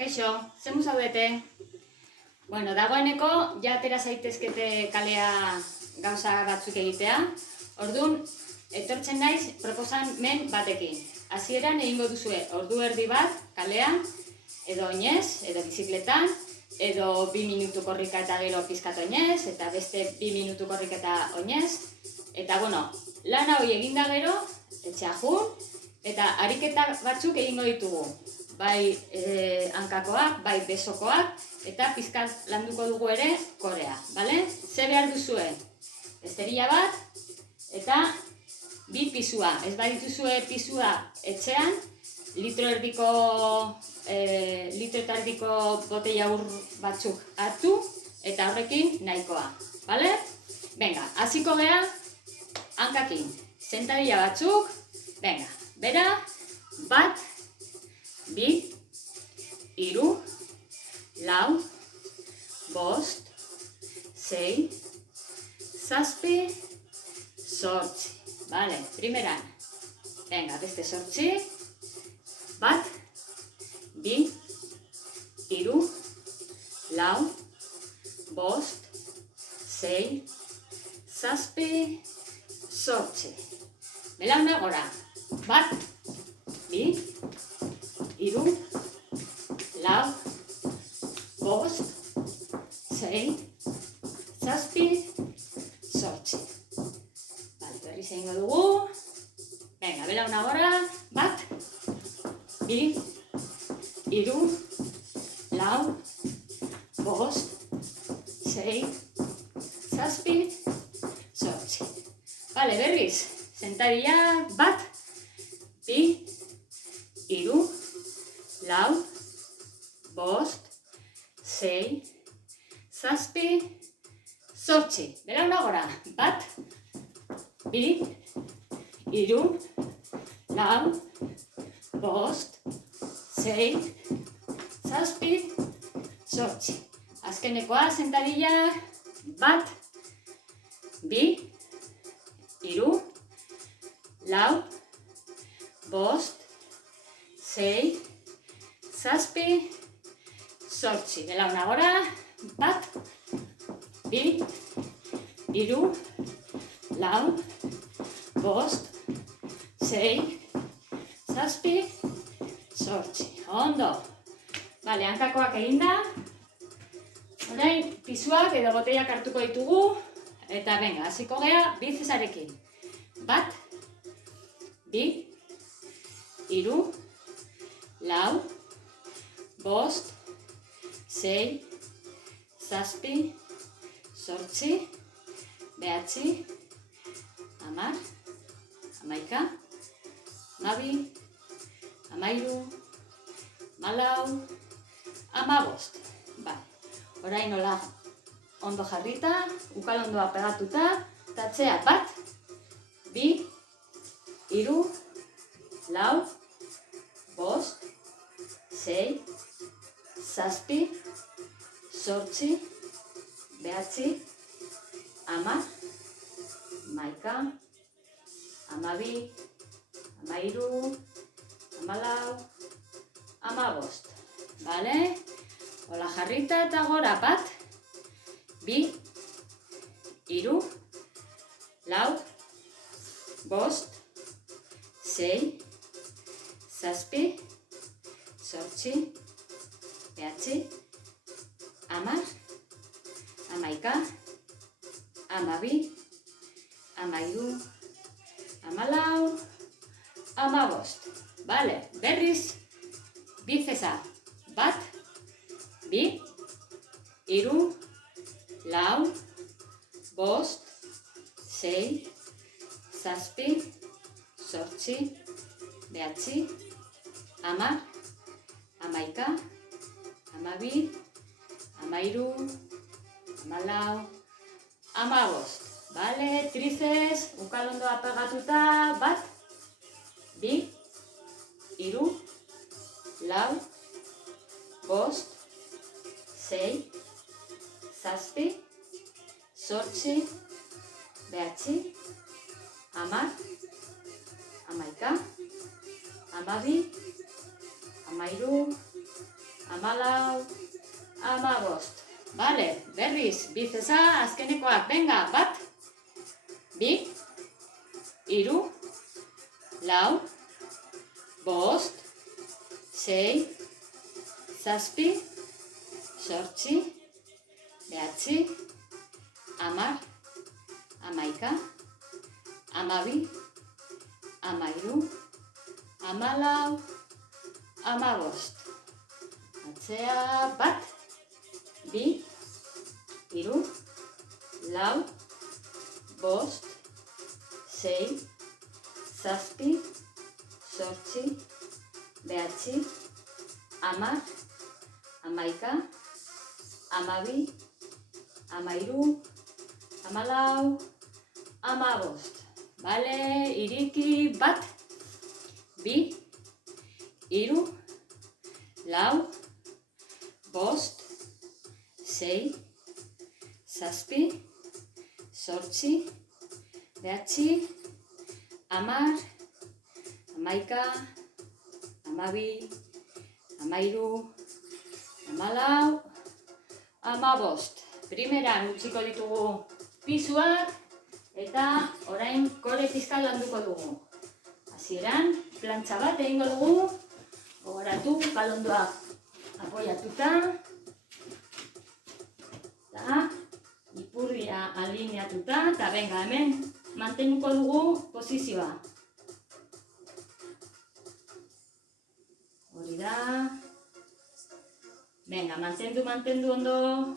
Kaixo, zemu zaudete? Bueno, dagoeneko ja atera zaitezkete kalea gauza batzuk egitea. Orduan, etortzen naiz proposamen batekin. Hasieran egingo duzue ordu erdi bat kalean, edo oinez, edo bizikletan, edo 2 minutu korrika eta gero pizkat oinez, eta beste 2 minutu korrika eta oinez. Eta, bueno, lan hori eginda gero, etxea jun, eta ariketa batzuk egingo ditugu. Bai hankakoak, bai besokoak, eta pizkat landuko dugu ere korea, bale? Ze behar duzue? Esterilla bat, eta 2 pisua. Ez badituzue pisua etxean, litro eta erdiko botella ur batzuk hartu, eta horrekin nahikoa, bale? Venga, hasiko gea hankakin. Sentadilla batzuk, venga, bera, 1, 2, 3, 4, 5, 6, 7, 8. Vale, primeran. Venga, beste 8. 1, 2, 3, 4, 5, 6, 7, 8. Belauna gora. 1, 2, 3, 4, 5, 6, 7, 8. Vale, berriz egingo dugu. Venga, belauna gora. 1, 2, 3, 4, 5, 6, 7, 8. Vale, berriz. Sentadilla. 1, 2, 3, 4, 5, 6, 7, 8. Belauna gora. 1, 2, 3, 4, 5, 6, 7, 8. Azkenekoa, sentadilla. 1, 2, 3, 4, 5, 6, 7, 8. Belauna gora. 1, 2, 3, 4, 5, 6, 7, 8. Ondo. Bale, hankakoak eginda. Orain, pisuak edo botellak hartuko ditugu. Eta, venga, hasiko gea bicesarekin. 1, 2, 3, 4, 5, 6, 7, 8, 9, 10, 11, 12, 13, 14, 15. Bai. Orain nola ondo jarrita, ukal ondoa pegatuta, eta atzea 1, 2, 3, 4, 5, 6, 7, 8, 9, 10, 11, 12, 13, 14, 15. Bale? Ola jarrita eta gora 1, 2, 3, 4, 5, 6, 7, 8, 9, 10, 11, 12, 13, 14, 15. Bale, berriz, bicesa. 1, 2, 3, 4, 5, 6, 7, 8, 9, 10, 11, 12, 13, 14, 15. Bale, trizes, ukal ondoa pegatuta. 1, 2, 3, 4, 5, 6, 7, 8, 9, 10, 11, 12, 13, 14, 15. Bale, berriz, bizeza azkenekoak, venga, 1, 2, 3, 4, 5, 6, 7, 8, 9, 10, 11, 12, 13, 14, 15. Atzea, 1, 2, 3, 4, 5, 6, 7, 8, 9, 10, 11, 12, 13, 14, 15. Bale, iriki, 1, 2, 3, 4, 5, 6, 7, 8, 9, 10, 11, 12, 13, 14, 15. Primeran utziko ditugu pisuak eta orain kore fiskal landuko dugu. Hasieran, plantxa bat egingo dugu, gogoratu kalondoak apoiatuta, eta ipurdia alineatuta, eta venga, hemen mantenuko dugu posizioa. Hori da. Venga, mantendu ondo.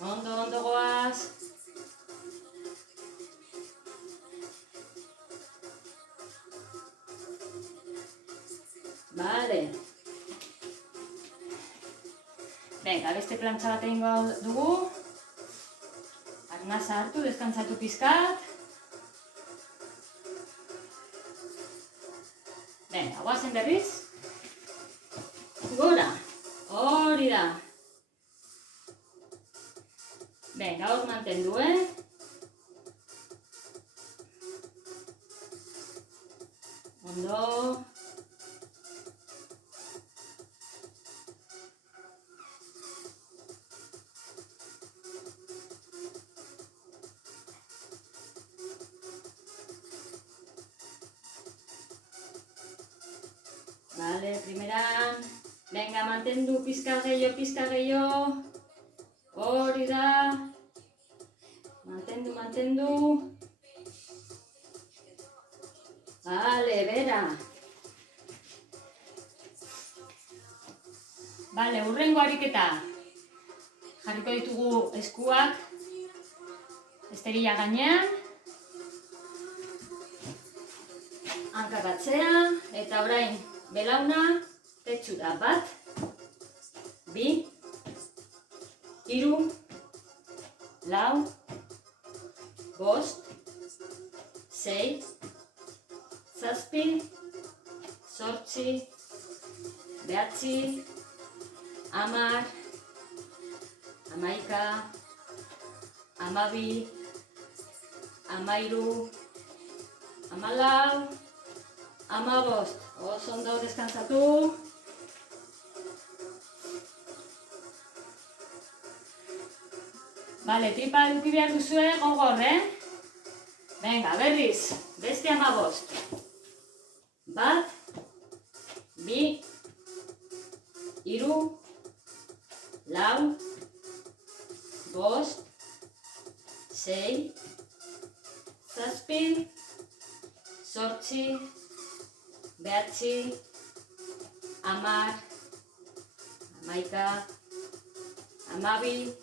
Ondo goaz. Bale. Venga, beste plantxa bat egingo dugu. Arnasa hartu, deskantzatu pizkat. Venga, guazen berriz. Gora. Hori da. Venga, hor mantendu, Ondo. Vale, primeran. Venga, mantendu pizka gehiago. Hori da. Mantendu. Vale, bera. Vale, hurrengo ariketa. Jarriko ditugu eskuak esterila gainean. Hankak atzean, eta orain belauna petxura 1, 2, 3, 4, 5, 6, 7, 8, 9, 10, 11, 12, 13, 14, 15. Oso ondo deskantzatu. Bale, tripa eduki behar duzue gogor, Venga, berriz, beste 15. 1, 2, 3, 4, 5, 6, 7, 8, 9, 10, 11,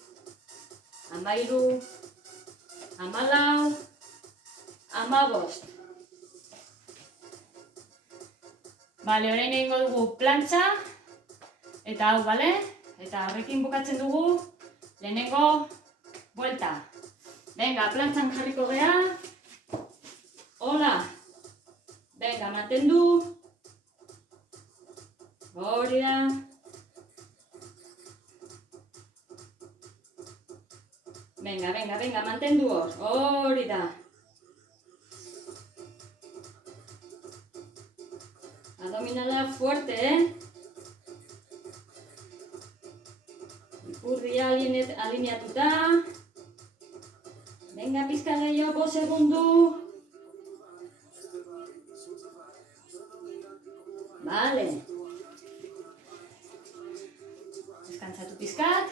12, 13, 14, 15. Bale, orain egingo dugu plantxa, eta hau, bale? Eta horrekin bukatzen dugu lehenengo buelta. Venga, plantxan jarriko gea. Hola. Venga, mantendu. Hori da. Venga, mantendu hor. Hori da. Abdominala fuerte, Ipurdia alineatuta. Venga, pizka gehiago, 5 segundu. Vale. Deskantzatu pizkat.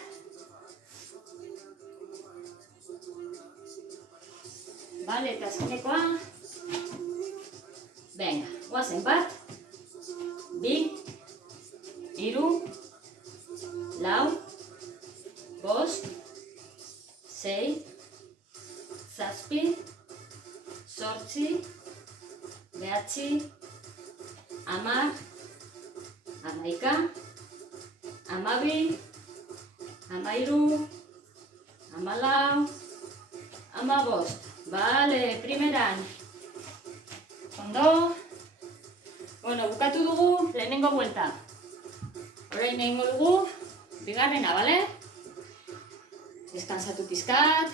Vale, eta azkenekoa. Venga, guazen 1, 2, 3, 4, 5, 6, 7, 8, 9, 10, 11, 12, 13, 14, 15. Vale, primeran. Ondo. Bueno, bukatu dugu lehenengo buelta. Orain egingo dugu bigarrena, bale? Deskantzatu pizkat.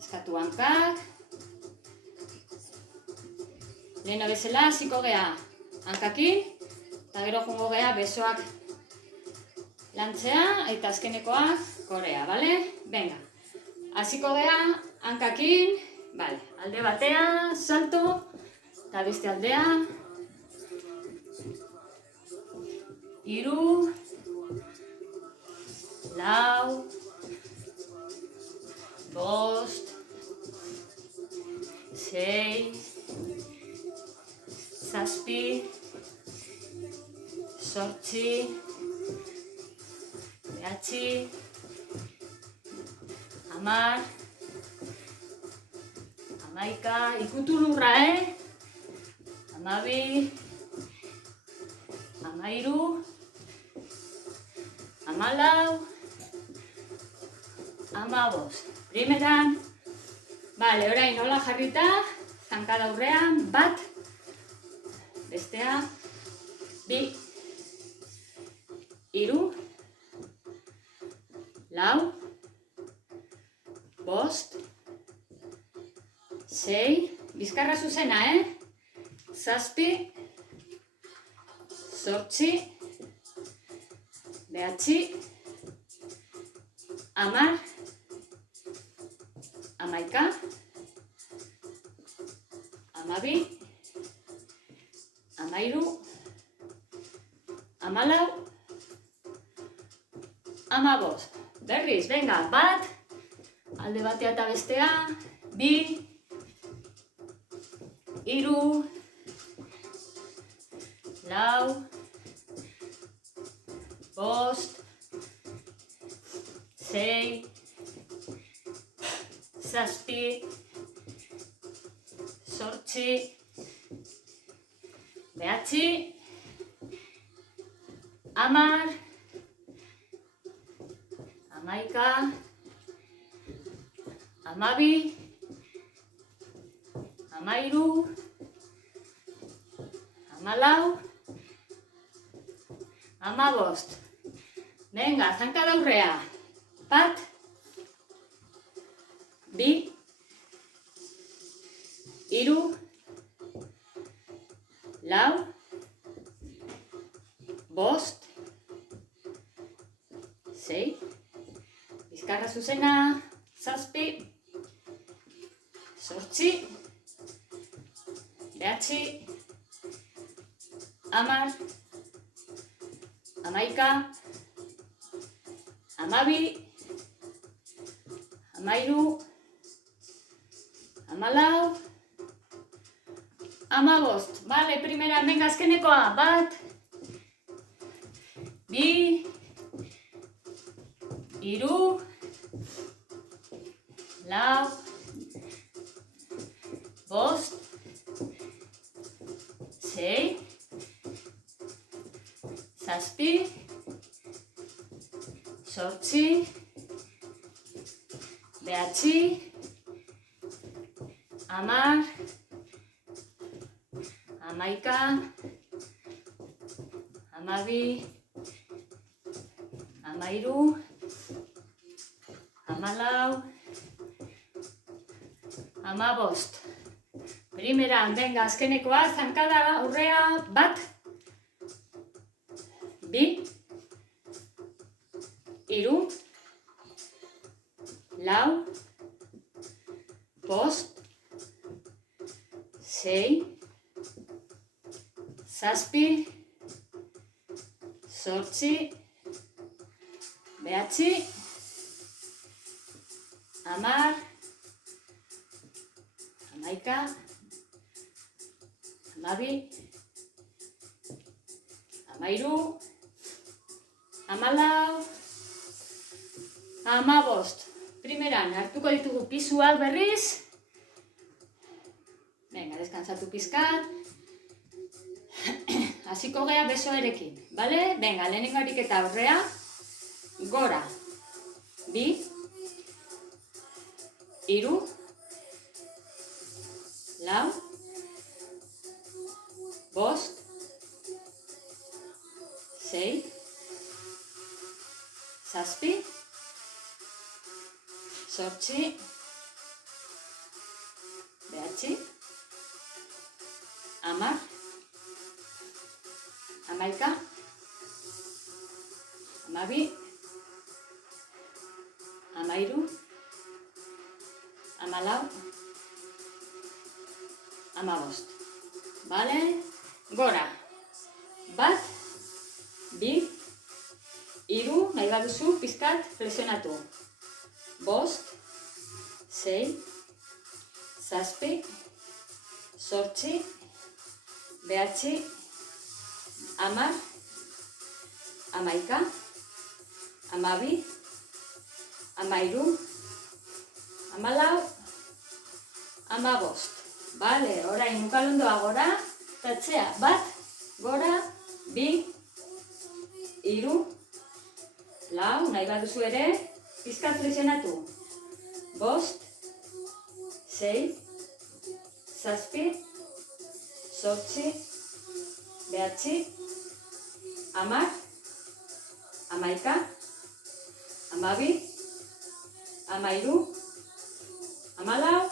Eskatu hankak. Lehena bezala hasiko gea hankakin, eta gero jungo gea besoak lantzea eta azkenekoa korea, bale? Venga, hasiko gea hankakin, bale, alde batea, salto, eta beste aldea. 3, 4, 5, 6, 7, 8, 9, 10, 11, ikutu lurra, 12, 13, 14, 15. Primeran. Bale, orain nola jarrita, zankada aurrean, 1, bestea, 2, 3, 4, 5, 6, bizkarra zuzena, 7, 8, 9, 10, 11, 12, 13, 14, 15. Berriz, venga, 1, alde batea eta bestea, 2, 3, 4, 5, 6, 7, 8, 9, 10, 11, 12, 13, 14, 15. Venga, zankada aurrea. 1, 2, 3, 4, 5, 6, bizkarra zuzena, 7, 8, 9, 10, 11, 12, 13, 14, 15. Vale, primera, venga, azkenekoa, 1, 2, 3, 4, 5, 6, 7, 8, 9, 10, 11, 12, 13, 14, 15. Primeran, venga, azkenekoa, zankada, aurrea, 1, 2, 3, 4, 5, 6, 7, 8, 9, 10, 11, 12, 13, 14, 15. Primeran, hartuko ditugu pisuak berriz. Venga, descansatu pizkat. Hasiko gea besoerekin, bale? Venga, lehenengo ariketa aurrea. Gora. 2, 3, 4, 5, 6, 7, 8, 9, 10, 11, 12, 13, 14, 15. Bale? Gora. 1, 2, 3, nahi baduzu, pizkat, flexionatu. 5, 6, 7, 8, 9, 10, 11, 12, 13, 14, 15. Bale, orain ukalondoa gora, tatzea, 1, gora, 2, 3, 4, nahi baduzu ere, pizkat flexionatu. 5, 6, 7, 8, 9, 10, 11, 12, 13, 14,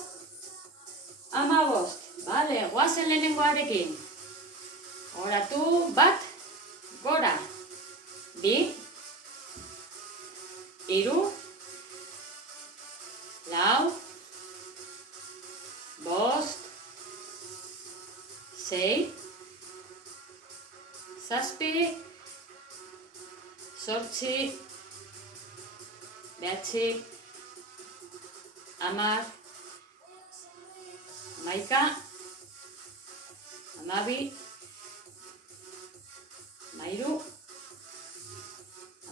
15. Bale, guazen lehenengoarekin. Goratu, 1, gora. 2, 3, 4, 5, 6, 7, 8, 9, 10, 11, 12, 13,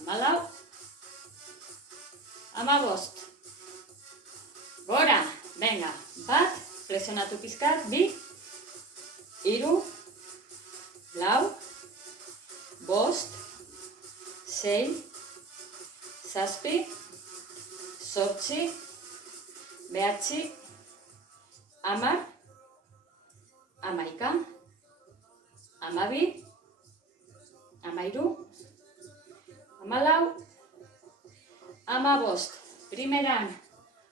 14, 15. Gora, venga, 1, flexionatu pizkat, 2, 3, 4, 5, 6, 7, 8, 9, 10, 11, 12, 13, 14, 15. Primeran,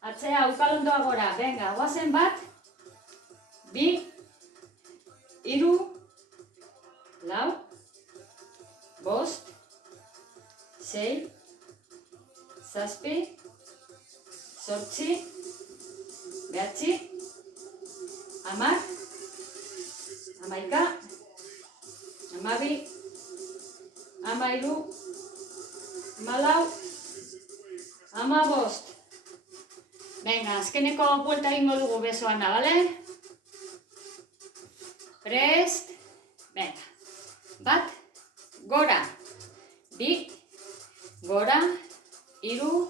atzea, ukalondoa gora. Venga, guazen 1, 2, 3, 4, 5, 6, 7, 8, 9, 10, 11, 12, 13, 14, 15. Venga, azkeneko buelta egingo dugu besoana, bale? Prest. Venga. 1, gora. 2, gora. 3,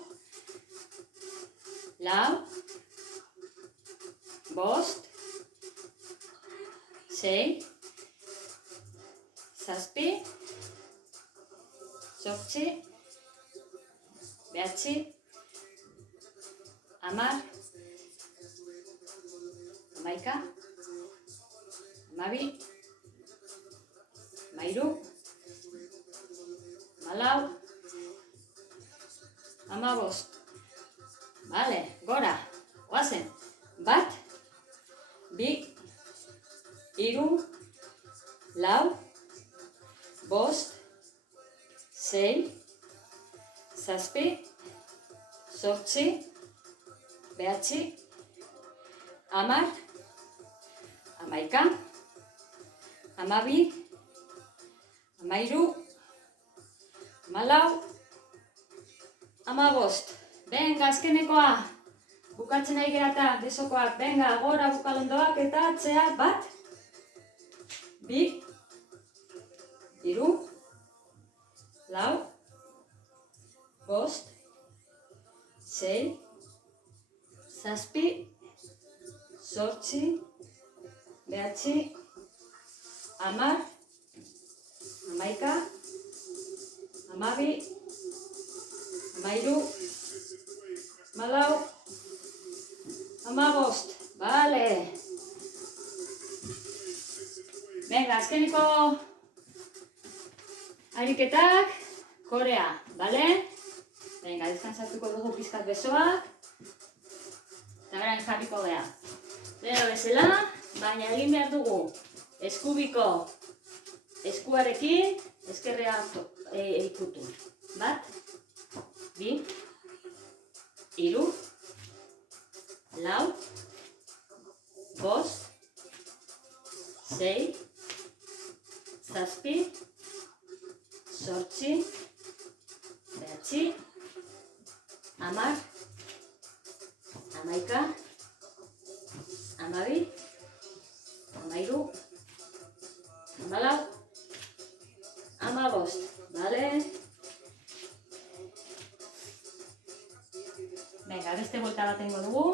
4, 5, 6, 7, 8, 9, 10, 11, 12, 13, 14, 15. bat, bi, hiru, lau, bost, sei, zazpi, zortzi, bederatzi, hamar, hamaika, hamabi, hamairu, hamalau, hamabost. Benga, azkenekoa. Bukatzen nahi gerata, besokoak. Benga, gora bukalondoak eta atzea bat, bi, hiru, lau, bost, sei, zazpi, zortzi, bederatzi, hamar, hamaika, hamabi, hamairu, hamalau, hamabost. Bale. Venga, azkeneko ariketak, korea, bale? Venga, descansatuko dugu pizkat besoak. Eta orain jarriko gea. Lehen bezala, baina egin behar dugu eskubiko eskuarekin ezkerrea ikutu. Bat, bi, hiru, lau, bost, sei, zazpi, zortzi, bederatzi, hamar, hamaika, hamabi, hamairu, hamalau, hamabost. Bale? Venga, beste buelta bat egingo dugu.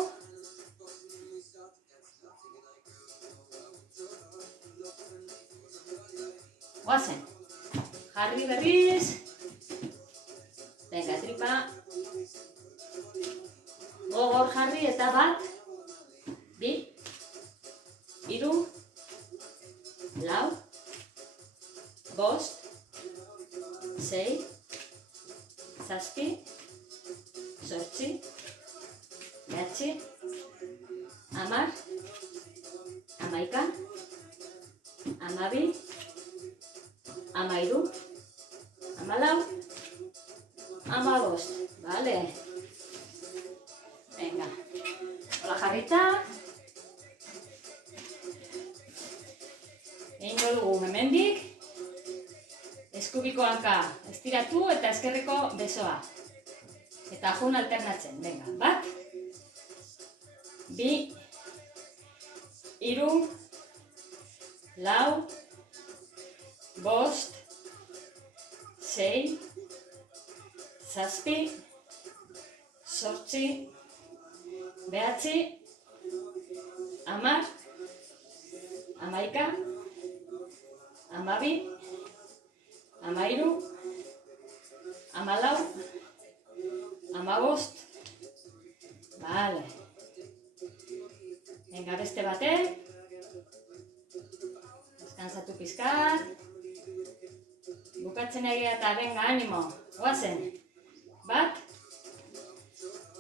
Guazen. Jarri berriz. Venga, tripa. Gogor jarri eta bat, bi, hiru, lau, bost, sei, zazpi, zortzi, bederatzi, hamar, hamaika, hamabi, hamairu, hamalau, hamabost. Bale. Venga. Hola jarrita. Egingo dugu hemendik. Eskubiko hanka estiratu eta ezkerreko besoa. Eta jun alternatzen. Venga, bat, bi, hiru, lau, bost, sei, zazpi, zortzi, bederatzi, hamar, hamaika, hamabi, hamairu, hamalau, hamabost. Bale. Venga, beste batek. Descansatu pizkat. Bukatzen egia eta venga, animo. Guazen. Bat,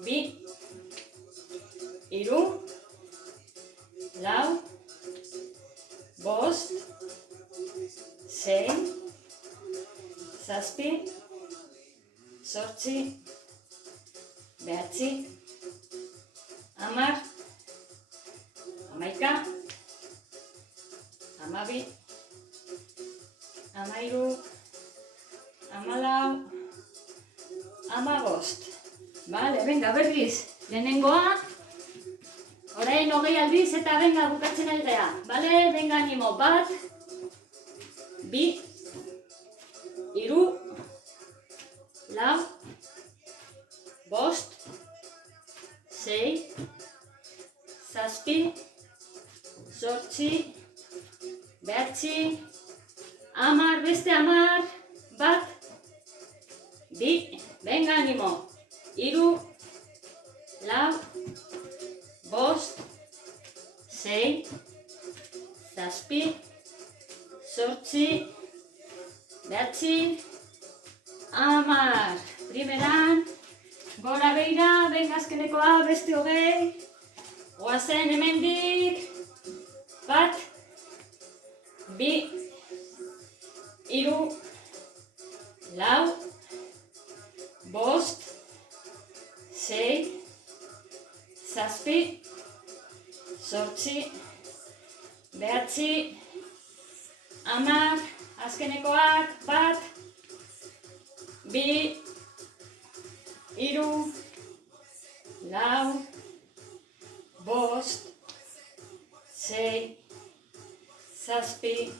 bi, hiru, lau, bost, sei, zazpi, zortzi, bederatzi, hamar, hamaika, hamabi, hamairu, hamalau, hamabost. Bale, venga, berriz. Lehenengoa, orain 20 aldiz eta venga, bukatzen aldea. Bale, venga, animo. Bat, bi, hiru, lau, bost, sei, zazpi, zortzi, bederatzi, hamar, beste hamar, bat, bi, venga, animo. Hiru, lau, bost, sei, zazpi, zortzi, bederatzi, hamar. Primeran, gora beira, venga azkenekoa, beste 20. Goazen hemendik. 1, 2, 3, 4, 5, 6, 7, 8, 9, 10, azkenekoak, 1, 2, 3, 4, 5, 6, 7,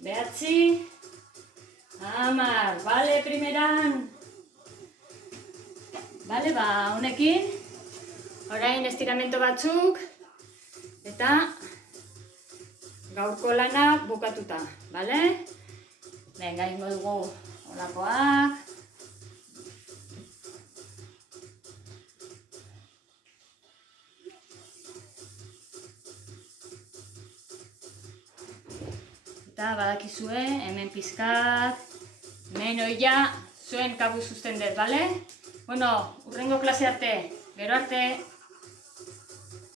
8, 9, 10. Bale, primeran. Bale, honekin, orain estiramentu batzuk, eta gaurko lana bukatuta, bale? Venga, ingo dugu holakoak. Eta badakizue, hemen pizkat, hemen oia, zuen kabuz uzten dut, bale? Bueno, urrengo klase arte, gero arte.